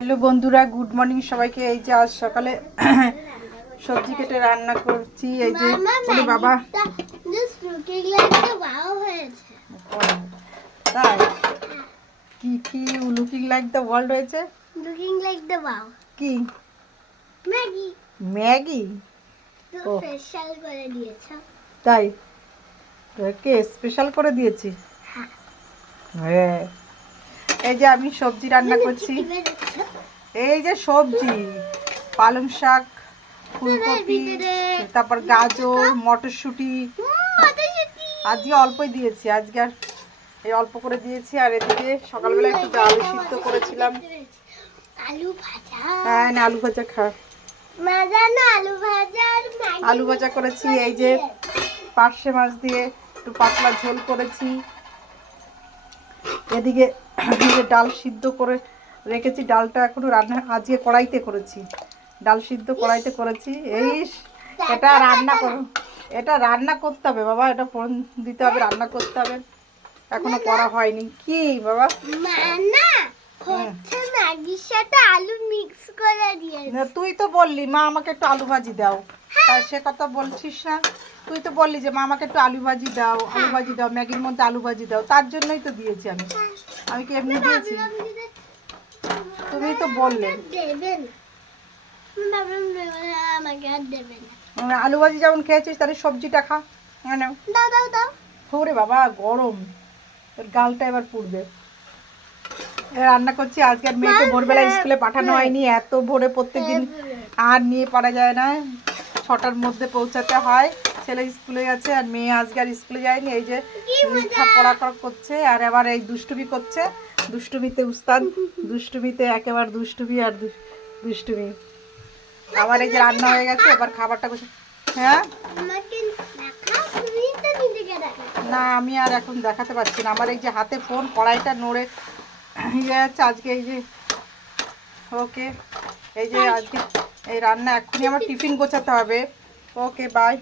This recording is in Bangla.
হ্যালো বন্ধুরা, গুড মর্নিং সবাইকে। এই যে আজ সকালে সবজি কেটে রান্না করছি। এই যে বলি বাবা, তাই কি কি লুকিং লাইক দ্য ওয়ার্ল্ড হয়েছে? লুকিং লাইক দ্য ওয়াও কি ম্যাগি ম্যাগি? তো স্পেশাল করে দিয়েছো? তাই কে স্পেশাল করে দিয়েছি? হ্যাঁ, এই যে আমি সবজি রান্না করছি। এই যে সবজি, পালং শাক, ফুলকপি, তারপর গাজর, মটরশুঁটি। আজকে অল্পই দিয়েছি, আজকে আর এই অল্প করে দিয়েছি। আর এদিকে সকালবেলা একটু আলু সিদ্ধ করেছিলাম। আলু ভাজা, হ্যাঁ না, আলু ভাজা খা। মজা না আলু ভাজা আর ম্যাগি। আলু ভাজা করেছি। এই যে পার্শে মাছ দিয়ে একটু পাতলা ঝোল করেছি। এদিকে ডাল সিদ্ধ করে রেখেছি। ডালটা এখনো রান্না, আজকে কড়াইতে করেছি। ডাল সিদ্ধ কড়াইতে করেছি। এই এটা রান্না করো, এটা রান্না করতে হবে বাবা, এটা ফোড়ন দিতে হবে, রান্না করতে হবে, এখনো করা হয়নি। কি বাবা? না হচ্ছে ম্যাগির সাথে আলু মিক্স করে দিয়েছে। না, তুই তো বললি মা আমাকে একটু আলু ভাজি দাও, তাই সে কথা বলছিস না? তুই তো বললি যে মা আমাকে একটু আলু ভাজি দাও, আলু ভাজি দাও, ম্যাগির মধ্যে আলু ভাজি দাও, তার জন্যই তো দিয়েছি আমি। আমি কি এমনি দিয়েছি? তুমি তো বললে দেবেন, আমাকে আর দেবেন আলু ভাজি যেমন খেয়েছিস, তাহলে সবজিটা খা। হ্যাঁ নাও, দাও দাও দাও। ওরে বাবা গরম, তোর গালটা এবার পুড়বে। রান্না করছি আজকে। আর মেয়েকে ভোরবেলা স্কুলে পাঠানো হয়নি, এত ভোরে প্রত্যেকদিন আর নিয়ে পারা যায় না। 6টার মধ্যে পৌঁছাতে হয়। ছেলে স্কুলে গেছে আর মেয়ে আজকে আর স্কুলে যায়নি। এই যে লেখা পড়া করছে আর আবার এই দুষ্টুমি করছে। দুষ্টুমিতে উস্তাদ, দুষ্টুমিতে একেবারে দুষ্টুমি আর দুষ্টুমি। আবার এই যে রান্না হয়ে গেছে, এবার খাবারটা করছে। হ্যাঁ না, আমি আর এখন দেখাতে পারছি না। আমার এই যে হাতে ফোন, কড়াইটা নড়ে যাচ্ছে আজকে। এই যে ওকে, এই যে আজকে এই রান্না, এক্ষুনি আমার টিফিন গোছাতে হবে। Okay bye.